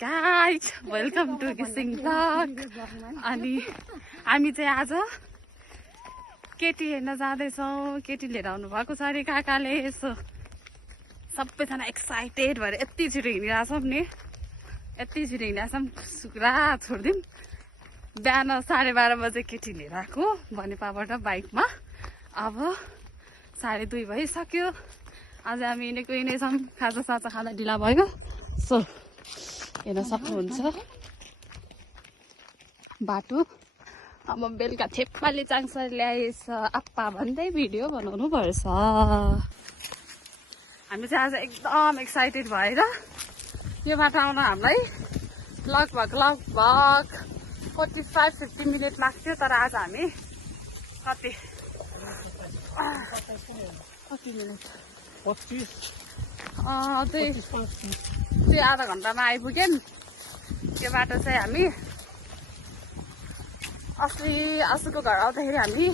Guys welcome to घिसिङ blog. अनि हामी चाहिँ आज केटी हेर्न जाँदैछौँ। केटी लिएर आउनु भएको छ अरे काकाले। यसो सबैजना एक्साइटेड भएर यति छिटो हिँडिरहेछौँ नि, यति छिटो हिँडिरहेछौँ। सुक्रा छोडिदिउँ। बिहान 12:30 बजे केटी लिएर आएको भनेपाबाट बाइकमा। अब 2:30 भइसक्यो। आज हामी हिँडेको हिँडेछौँ। खाजा साजा खाँदा ढिला भयो। सो हेर्न सक्नुहुन्छ बाटो। अब बेलुका थेप्पाले चाङ्स ल्याएछ आप्पा भन्दै भिडियो बनाउनु पर्छ। हामी चाहिँ आज एकदम एक्साइटेड भएर यो बाटो आउन हामीलाई लगभग 45-50 मिनट लाग्थ्यो। तर आज हामी कति मिनट 25 आधा घन्टामा आइपुग्यौँ। यो बाटो चाहिँ हामी अस्तिको घर आउँदाखेरि हामी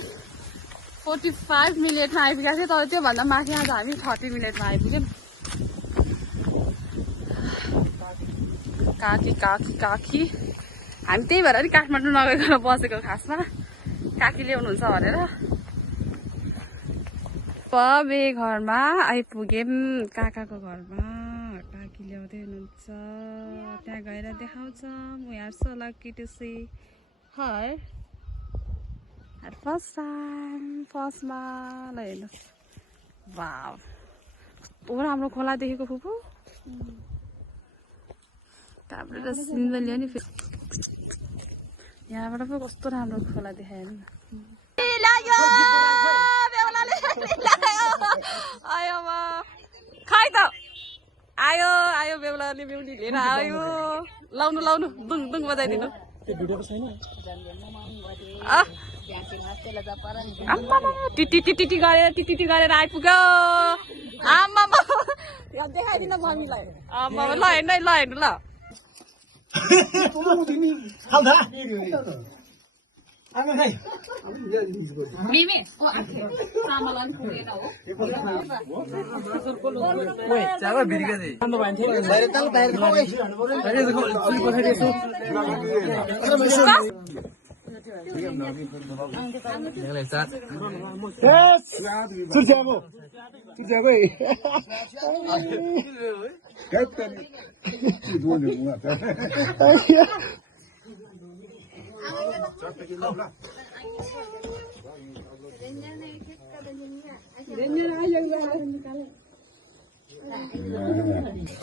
45 मिनटमा आइपुगेको थियो। तर त्योभन्दा माथि आज हामी 30 मिनटमा आइपुग्यौँ। काकी हामी त्यही भएर नि काठमाडौँ नगइकन बसेको। खासमा काकी ल्याउनुहुन्छ भनेर पबे घरमा आइपुग्यौँ। काकाको घरमा काकी ल्याउँदै हुनुहुन्छ। त्यहाँ गएर देखाउँछौँ। We are so lucky to see her at first time. फर्स्टमा ल हेर्नुहोस्, वाउ कस्तो राम्रो खोला देखेको फुपू। त्यहाँबाट सिन्दा ल्यायो नि, यहाँबाट पो कस्तो राम्रो खोला देखायो नि। आयो खै त आयो बेहुलाले बेहुली लिएर आयो। लाउनु दुङ बजाइदिनु। टिटी गरेर आइपुग्यो। आमा देखाइदिन मम्मीलाई। आमा ल हेर्नु ल।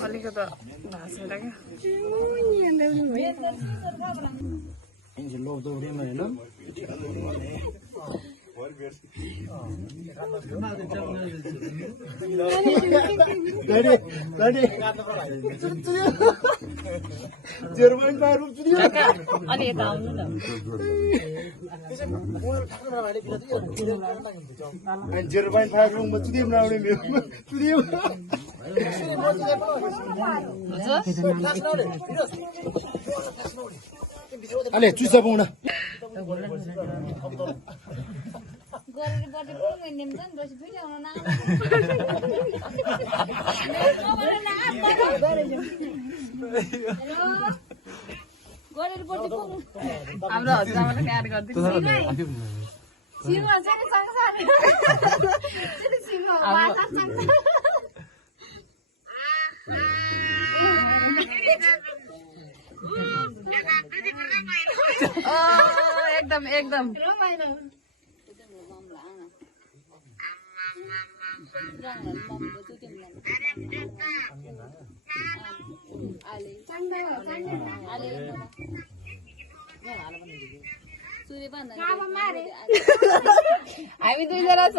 अलिकति भाषा लाग्यो। अलि यता आउनु न। अले चुसा पाउन हाम्रो हजुरआमाले याद गरिदिनु। एकदम हामी दुईजना छ।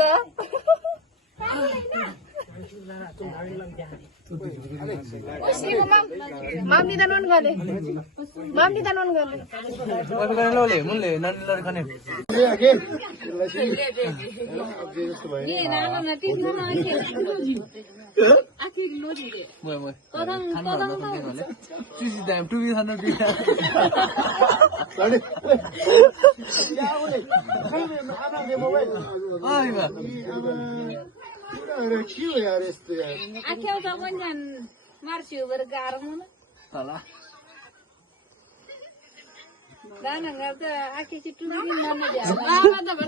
Akhirnya kamu jangan marsiu bergarung.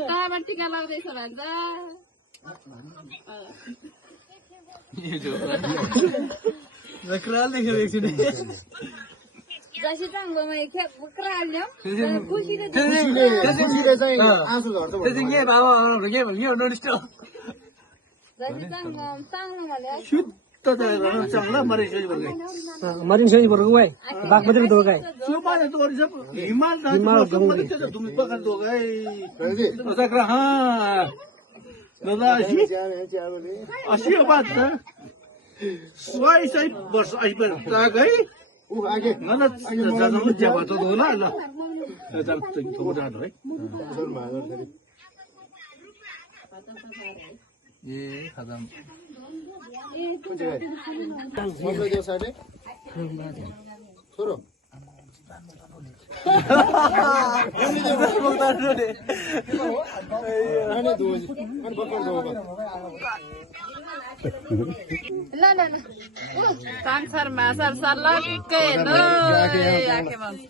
तामा टिका लाउँदैछ भन्छ जसी चांगलं मग खेळ करायला खुशीले आँसु झर्छ जति चांगलं चांगलं मला चांगला मरीन शोजी बरोबर काय बागमध्ये बी दोघं आहे हिमाल तुम्ही बघा दोघं हा दादा अशी बात स्वाई वर्ष आइपर्छ है मला जेव्हा तो दोला आला थोडं राहतो है ये खतम छोरो सांसार मासार सल्लक्कै हेर्नु आके भन्छ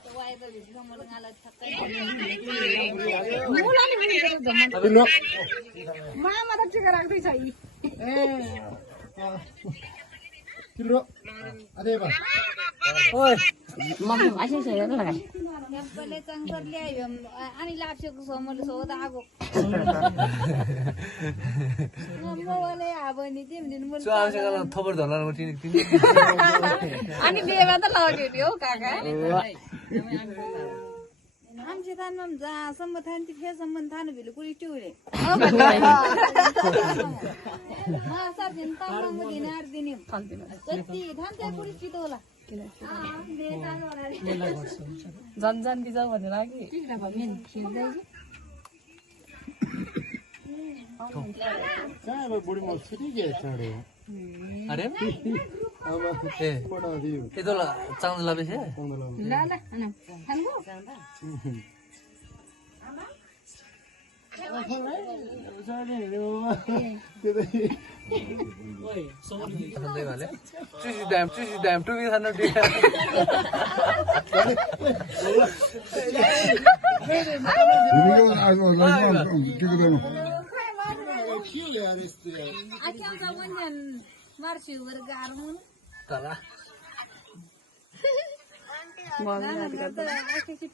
मामा त टिका राख्दैछ तिम्रो अरे बा पहिले चांगलं ल्यायो आणि लापशेको समोर सोबत आगो मोबाईलले आबनी तिमीले मुल थोपर धरला अनि बिहेमा त लग्यो नि हौ काका आमचे थान जा सम्म थान ती फे सम्म थान भिले कुली टिउले मा सर दिन तांग दिन आर दिन कति थान त्या कुली टितोला झन्झन कि जाऊ भनेर कि बुढी म छुटी गए चढे अरे अब ए फोटो दियो ये तो चांद लाबे छे ला ला अन थानगो संदै वाले चुसी डैम टु बी खाना दे आख्या जावन मार्शीवर गारून तला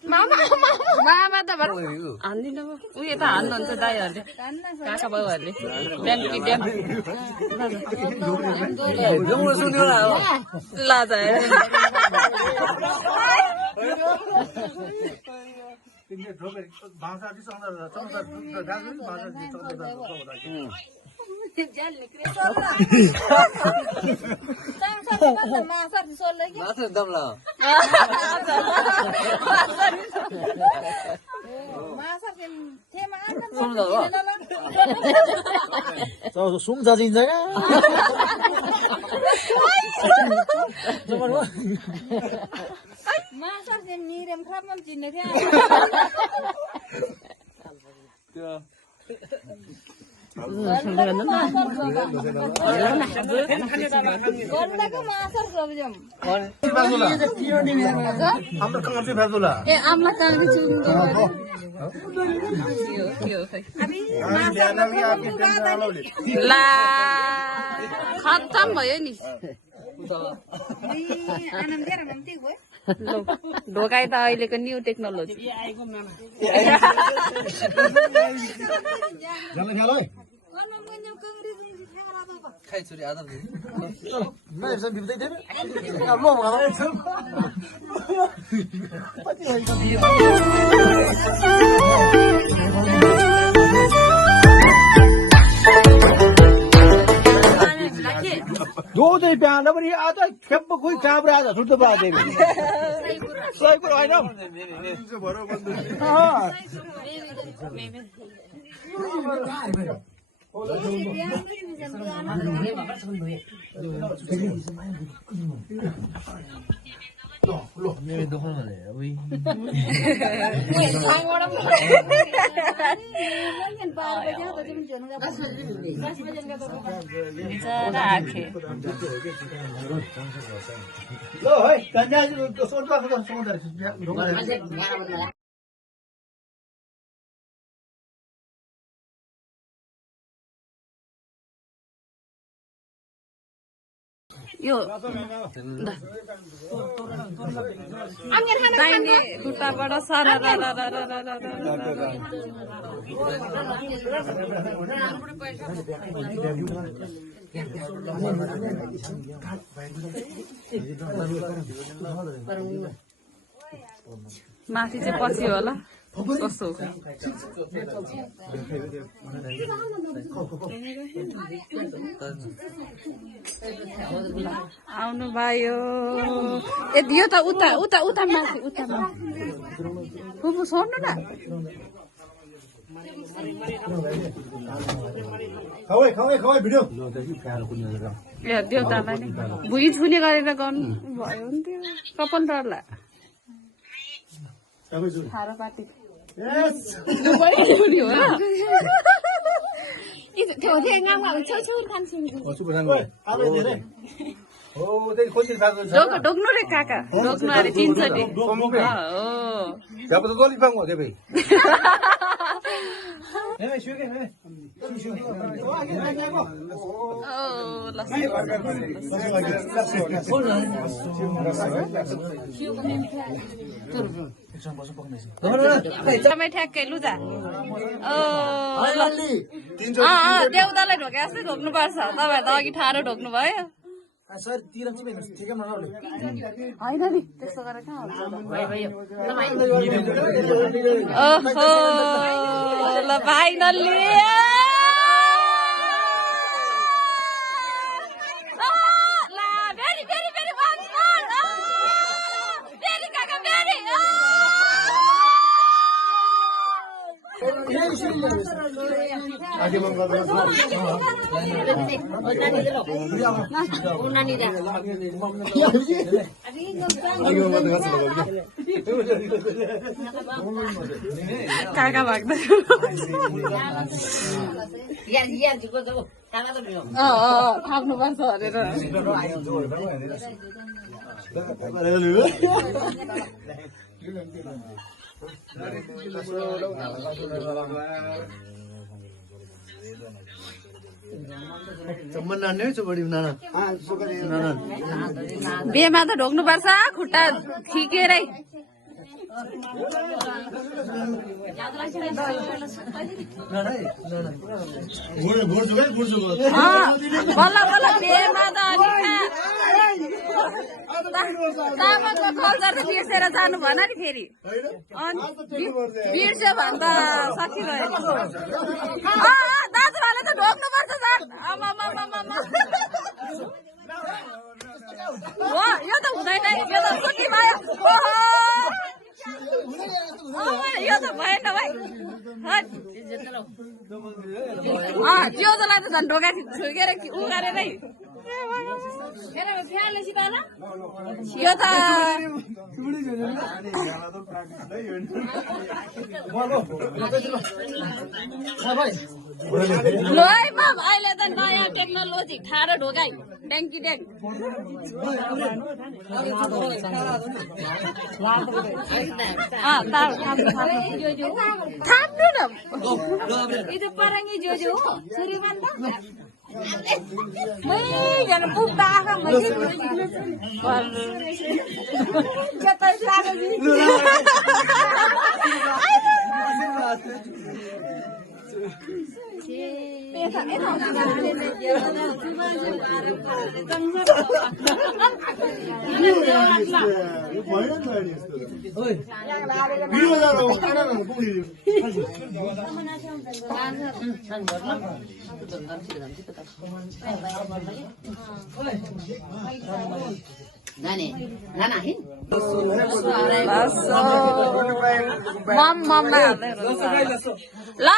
मामा त हान्दिन उयो त हान्नुहुन्छ दाईहरूले काका बाउहरूले बिहान कि बिहान जमुना सुन्यो ना लाजा भाषा मात्र दम ला सुङ जाजिन्छ क्या निरेम खराब चिन्ने थियो हाम्रो कहाँ चाहिँ भेजुला ए आम्ला काँग्री ला खत्तम भयो नि ढोकाइ त अहिलेको न्यू टेक्नोलोजी खाइ छोरी आदर दे जो चाहिँ बिहान पनि आज खेप खोइ काब्रे आज छुट्ट पाएको सही कुरो होइन मेरो दोकान भने उही ल है कन्या सोध्दा यो चाहिने खुट्टाबाट सारा माथि चाहिँ पछि होला कस्तो आउनु भयो यो त उता उता उता माथि उता फुपू छोड्नु न ए देउतालाई नि भुइँ छुने गरेर गर्नु भयो नि त्यो कपाल डरला खारो पार्टी ढोक्नु रे काका ढोक्नु अरे चिन्छ नि समय ठ्याक्कै लुजा देउतालाई ढोके जस्तै ढोक्नु पर्छ तपाईँहरू त अघि ठाडो ढोक्नु भयो होइन नि त्यस्तो गरेर कहाँ हुन्छ ल फाइनल्ली काका भाग्दा थाप्नुपर्छ भनेर बेमा त ढोक्नु पर्छ खुट्टा ठिकेरै बल्ल बल्ल बेमा त तामाङको कल्चर त बिर्सेर जानु भन नि फेरि बिर्स्यो भने त सकिरह्यो दाजुभाइले त ढोक्नु पर्छ झन् हो यो त हुँदैन यो त छुट्टी भयो यो त भएन भाइ त्यो जसलाई त झन् ढोका छुकेर उ गरेरै यो त लो है बाब अहिले त नयाँ टेक्नोलोजी ठाडो ढोकाइ ट्याङ्की ट्याङ थाप्नु न itu parangnya jojo suri mantap jangan buka kan kata sana मम ल